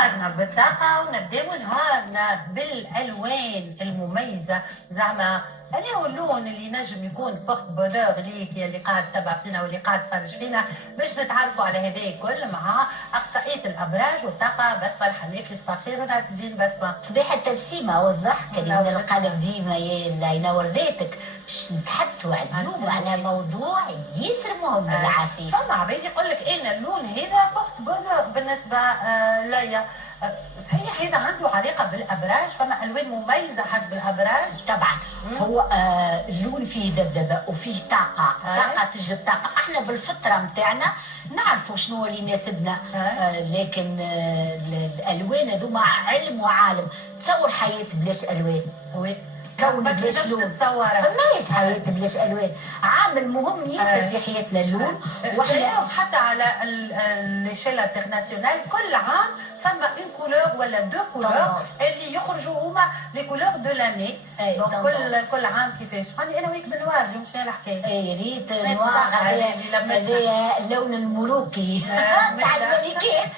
نهارنا بالطاقة ونبداو نهارنا بالألوان المميزة زعما أنا هو اللون اللي نجم يكون بورت بونور ليك يا اللي قاعد تتبع فينا واللي قاعد تفرج فينا باش نتعرفوا على هذا الكل مع أخصائية الأبراج والطاقة بسمة الحنيفي. صباح الخير ونهار زين بسمة. صباح التبسيمة والضحك اللي من القلب ديما يا ينور ذاتك. باش نتحدثوا اليوم على موضوع ياسر مهم العافية. فما عبيد يقول لك أنا اللون هذا بورت بونور بالنسبة ليا. صحيح هذا عنده علاقة بالأبراج؟ فما ألوان مميزة حسب الأبراج؟ طبعا هو اللون فيه ذبذبة وفيه طاقة. طاقة تجلب طاقة. احنا بالفطرة متاعنا نعرفوا شنو اللي يناسبنا. لكن الألوان هذوما علم وعالم. تصور حياة بلاش ألوان. كون بلاش لون فماش حياة بلاش ألوان. عامل مهم ياسر في حياتنا اللون. وحنا حتى على ليشيل انترناسيونال كل عام ثم اون كولور ولا دو كولور اللي يخرجوا هما لي كولور دو لاني. دونك كل عام كيفاش قال لي انا وياك بالنوار اليوم شنو الحكايه؟ يا ريت النوار هذا اللون الملوكي تاع الملكات.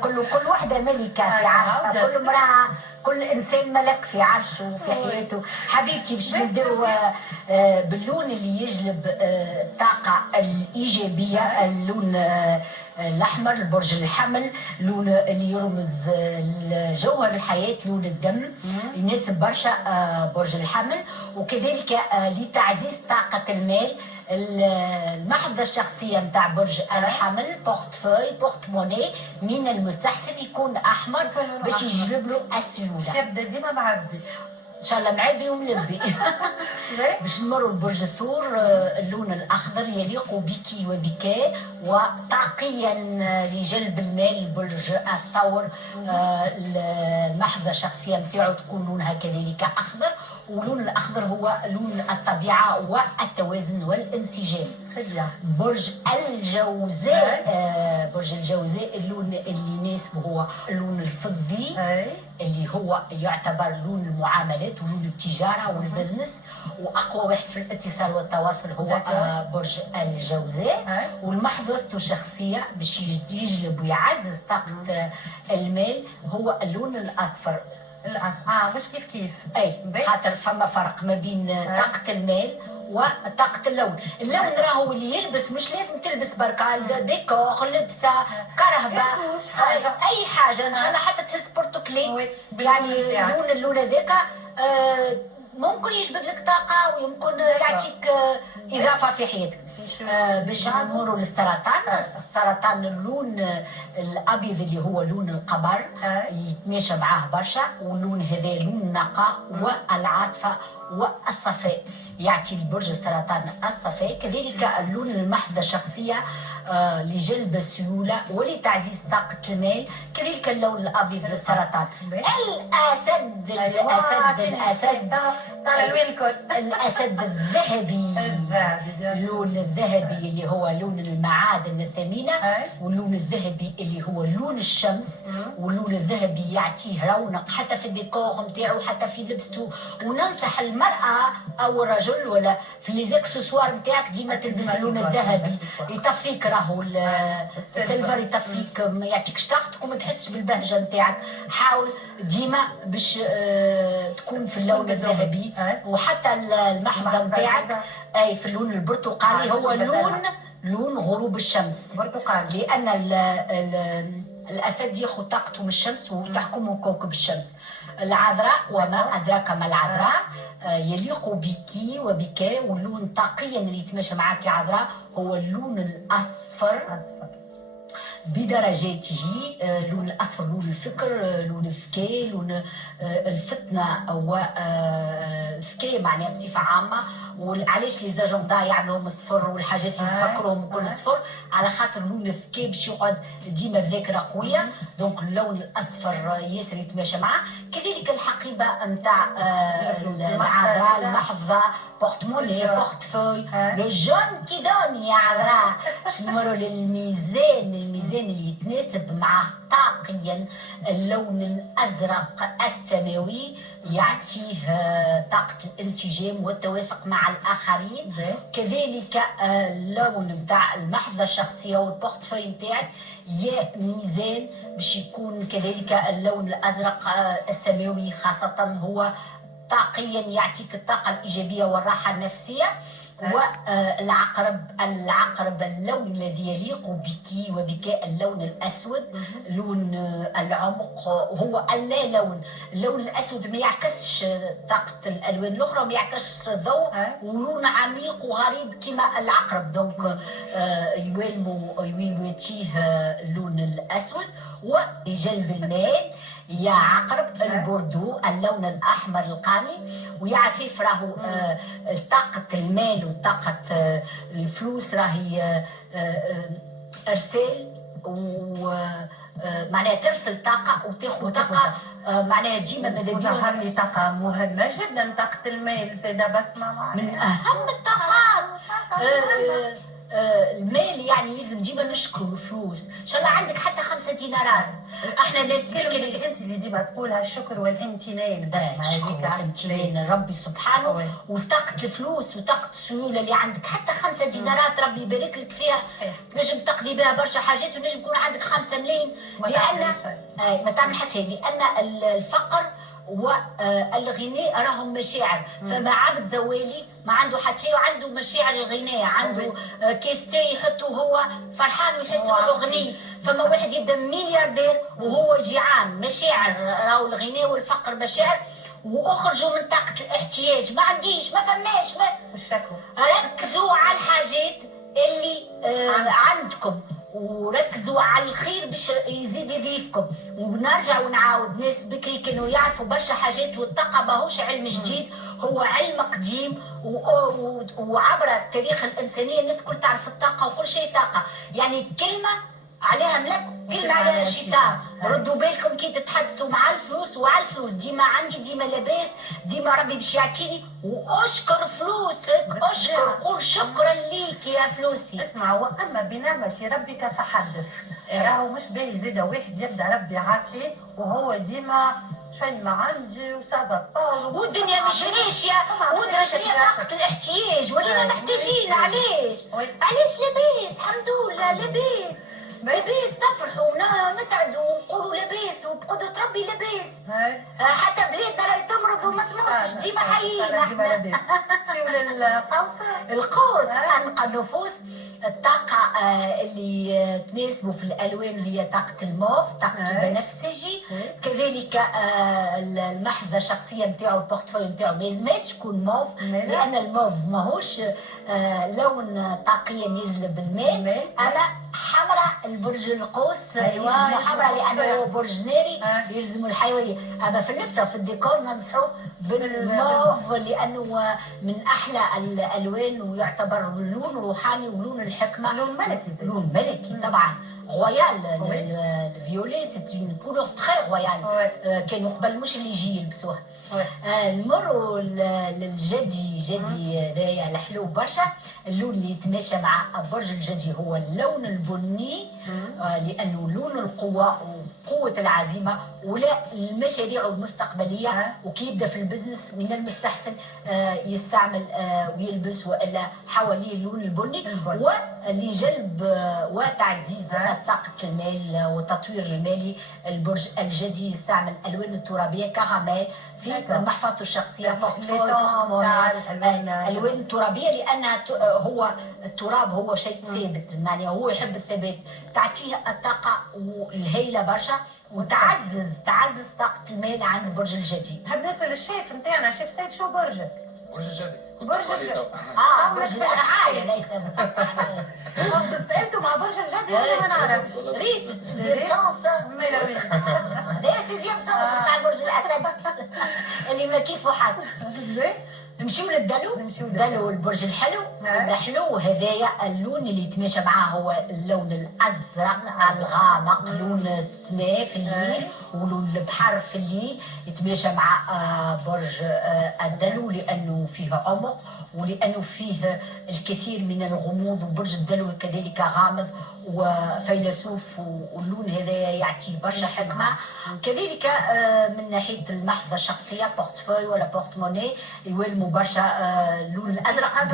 كل وحده ملكه في عرشها. كل امراه كل انسان ملك في عرشه وفي حياته. حبيبتي باش نبداو باللون اللي يجلب الطاقه الايجابيه. اللون الاحمر لبرج الحمل، لون اللي يرمز جوهر الحياه، لون الدم يناسب برشا برج الحمل. وكذلك لتعزيز طاقه المال المحفظة الشخصية متاع برج الحمل بورتفوي بورتموني من المستحسن يكون أحمر باش يجلب له السيولة. شابدة ديما معبي ان شاء الله معبي وملبي. باش نمروا لبرج الثور. اللون الاخضر يليق بك وبك وطاقيا لجلب المال. برج الثور المحفظه الشخصيه نتاعو تكون لونها كذلك اخضر. واللون الاخضر هو لون الطبيعه والتوازن والانسجام. برج الجوزاء. برج الجوزاء اللون اللي يناسبه هو اللون الفضي اللي هو يعتبر لون المعاملات ولون التجاره والبزنس. واقوى واحد في الاتصال والتواصل هو برج الجوزاء. والمحفظته الشخصيه باش يجلب ويعزز طاقه المال هو اللون الاصفر. مش كيف اي خاطر فما فرق ما بين طاقه المال وطاقه اللون. اللون راهو اللي يلبس مش لازم تلبس بركة ديكور لبسه كرهبه اي حاجه ان شاء الله حتى تهز بورتوكلي. يعني اللون هذاك ممكن يجبد لك طاقه ويمكن يعطيك اضافه في حياتك. باش نمروا للسرطان. السرطان اللون الابيض اللي هو لون القمر يتماشى معاه برشا. واللون هذا لون النقاء والعاطفه والصفاء. يعطي البرج السرطان الصفاء. كذلك اللون المحفظه الشخصيه لجلب السيوله ولتعزيز طاقه المال. كذلك اللون الابيض للسرطان. الاسد الاسد الذهبي. اللون الذهبي اللي هو لون المعادن الثمينه. واللون الذهبي اللي هو لون الشمس. واللون الذهبي يعطيه رونق حتى في الديكور نتاعو حتى في لبسته. وننصح المراه او الرجل ولا في لي زاكسسوار نتاعك ديما تلبس اللون الذهبي. يطفيك راهو السيلفر يطفيك ما يعطيكش طاقتك وما تحسش بالبهجه نتاعك. حاول ديما باش تكون في اللون الذهبي. وحتى المحفظه نتاعك اي في اللون البرتقالي هو لون غروب الشمس. برتقالي لان الاسد ياخذ طاقته من الشمس وتحكمه كوكب الشمس. العذراء وما ادراك ما العذراء يليق بك وبك. واللون طاقيا اللي يتماشى معك يا عذراء هو اللون الاصفر بدرجاته. لون الاصفر لون الفكر، لون الذكاء، لون الفتنه والذكاء معناها بصفه عامه. وعلاش لي زاجوندا يعملوهم صفر والحاجات اللي تفكروهم كل صفر؟ على خاطر لون الذكاء باش يقعد ديما الذاكره قويه. دونك اللون الاصفر ياسر يتماشى معاه. كذلك الحقيبه نتاع العذراء المحفظه بورتموني بورتفوي لو جون كي دون يا عذراء. نمروا للميزان. الميزان اللي يتناسب معاه طاقيا اللون الازرق السماوي يعطيه طاقه الانسجام والتوافق مع مع الآخرين. كذلك اللون نتاع المحفظة الشخصية والبورتفوي نتاعك يا ميزان باش يكون كذلك اللون الأزرق السماوي، خاصة هو طاقيا يعطيك الطاقة الإيجابية والراحة النفسية. العقرب اللون الذي يليق بك وبك اللون الأسود، لون العمق، هو اللا لون. اللون الأسود ما يعكسش طاقة الألوان الأخرى، ما يعكسش الضوء، ولون عميق وغريب كما العقرب. دونك يواتيه اللون الأسود. وجلب المال يا عقرب البوردو، اللون الأحمر القاني، ويا عفيف راهو طاقة المال وطاقة الفلوس راهي إرسال، معناها ترسل طاقة وتاخذ طاقة، معناها ديما ماذا بيا ظهر لي طاقة مهمة جدا، طاقة المال زادة بسمة من أهم الطاقات. المال يعني لازم ديما نشكروا الفلوس. ان شاء الله عندك حتى 5 دينارات. احنا ناس كلمتك انت اللي ديما تقولها، الشكر والامتنان، بس هذيك امتنان ربي سبحانه. وطاقة الفلوس وطاقة السيولة اللي عندك حتى 5 دينارات ربي يبارك لك فيها، تنجم تقضي بها برشا حاجات، ونجم يكون عندك 5 ملايين. لأن ما تعمل حتى شيء، لأن الفقر والغناء راهم مشاعر. فما عبد زوالي ما عنده حتى شيء وعنده مشاعر الغناء، عنده كيستي يحطه هو فرحان ويحس روحه غني. فما واحد يبدا ملياردير وهو جيعان، مشاعر. راهو الغناء والفقر مشاعر. واخرجوا من طاقة الاحتياج، ما عنديش، ما فماش، الشكوى. ركزوا على الحاجات اللي عندكم، وركزوا على الخير باش يزيد يضيفكم. ونرجع ونعاود، ناس بكري كانوا يعرفوا برشا حاجات، والطاقة ماهوش علم جديد، هو علم قديم. وعبر التاريخ الإنسانية الناس كل تعرف الطاقة، وكل شيء طاقة. يعني كلمة عليها ملك وكلمة عليها شيطان. ردوا بالكم كي تتحدثوا مع الفلوس وعلى الفلوس، ديما عندي، ديما لاباس، ديما ربي باش يعطيني، واشكر فلوسك، اشكر، قول شكرا ليك يا فلوسي. اسمع، واما بنعمة ربك فحدث. راهو مش باهي زيدا واحد يبدا ربي عاطيه وهو ديما شيء ما عندي وسافا با، والدنيا مش ماشيه، ودرجة طاقة الاحتياج، ولينا محتاجين. علاش لاباس؟ الحمد لله لاباس. لاباس نفرحوا ونسعدوا ونقولوا لاباس، وبقدرة ربي لاباس. حتى بلادنا راهي تمرض وما تموتش، ديما حيين احنا. نمشيو للقوس. القوس انقى النفوس. الطاقة اللي تناسبوا في الألوان اللي هي طاقة الموف، طاقة البنفسجي. كذلك المحفظة الشخصية نتاعو، البورتفوي نتاعو ما يلزمش تكون موف، لأن الموف ماهوش لون طاقيا يجلب المال. أما حمراء البرج القوس يلزموا حمراء لأنه برج ناري، يلزموا الحيوية. أما في اللبسة وفي الديكور ننصحوا بالموف، لأنه من أحلى الألوان، ويعتبر لون روحاني ولون الحكمة، لون ملكي. لون ملكي طبعا. رويال. الفيولي سي اون كولور تري رويال. كانوا قبل مش اللي يجي يلبسوها. نمروا للجدي. جدي هذايا الحلو برشا. اللون اللي يتماشى مع برج الجدي هو اللون البني، لانه لون القوه وقوه العزيمه ولا المشاريع المستقبليه. وكي يبدا في البزنس من المستحسن يستعمل ويلبس والا حواليه اللون البني، ولجلب وتعزيز طاقه المال وتطوير المالي. البرج الجدي يستعمل الالوان الترابيه كراميل في محفظته الشخصيه، الوان ترابيه، لانها هو التراب هو شيء ثابت، يعني هو يحب الثبات. تعطيه الطاقه والهيله برشا، وتعزز طاقه المال عند برج الجدي. نحب نسال الشيف نتاعنا، شيف سيد، شو برجك؟ برج الجدي. برج الجدي. برج الرعايه ليس. انتوا مع برج الجدي ولا ما نعرفش؟ ريت سيزيامسونس ملوي. هي سيزيامسونس تاع برج الاسد اللي ما كيفه حد. نمشيو للدلو. الدلو البرج الحلو. الحلو هذايا اللون اللي يتماشى معاه هو اللون الازرق الغامق، لون السماء في الليل، نقولوا البحر في الليل يتماشى مع برج الدلو لانه فيه عمق ولانه فيه الكثير من الغموض، وبرج الدلو كذلك غامض وفيلسوف، واللون هذا يعطي برشا حكمه. كذلك من ناحيه المحفظه الشخصيه بورتفوي ولا بورتموني يولموا برشا اللون الازرق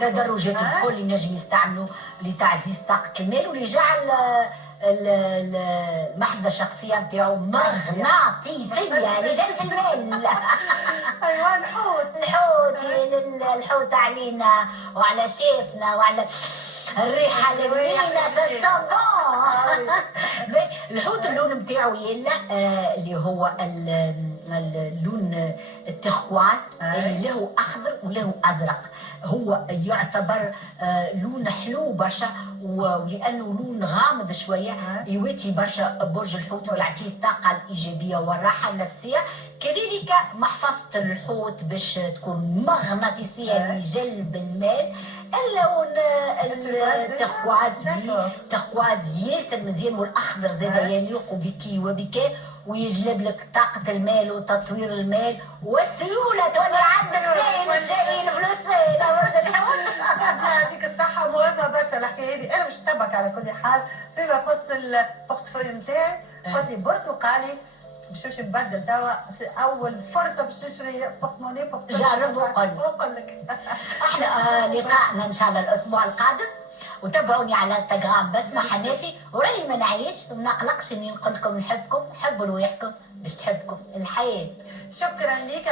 تدرجات الكل ينجم يستعملوا لتعزيز طاقه المال ولجعل المحفظه الشخصيه نتاعو مغناطيسيه لجلب المال. ايوه الحوت علينا وعلى شيفنا وعلى الريحه الجميله الحوت اللون نتاعو يلا اللي هو اللون التركواز اللي له اخضر وله ازرق، هو يعتبر لون حلو برشا ولانه لون غامض شويه يواتي برشا برج الحوت ويعطيه الطاقه الايجابيه والراحه النفسيه. كذلك محفظه الحوت باش تكون مغناطيسيه لجلب المال. اللون التركواز ياسر مزيان، والاخضر زاد يليق بك وبك ويجلب لك طاقة المال وتطوير المال والسيولة، تولي عندك سائل فلوس لا برج الحوت. يعطيك الصحة، مهمة برشا الحكاية هذه. أنا مش نتبعك على كل حال فيما يخص البورتفوي نتاعي. قلت لي برتقالي باش نمشي نبدل توا في أول فرصة باش نشري بورتموني جرب وقل لك. احنا لقائنا إن شاء الله الأسبوع القادم، وتابعوني على انستغرام بسمة حنافي، وراني ما نعيش وما نقلقش اني نقول لكم نحبكم، حبوا رواحكم باش تحبكم الحياة. شكرا لك.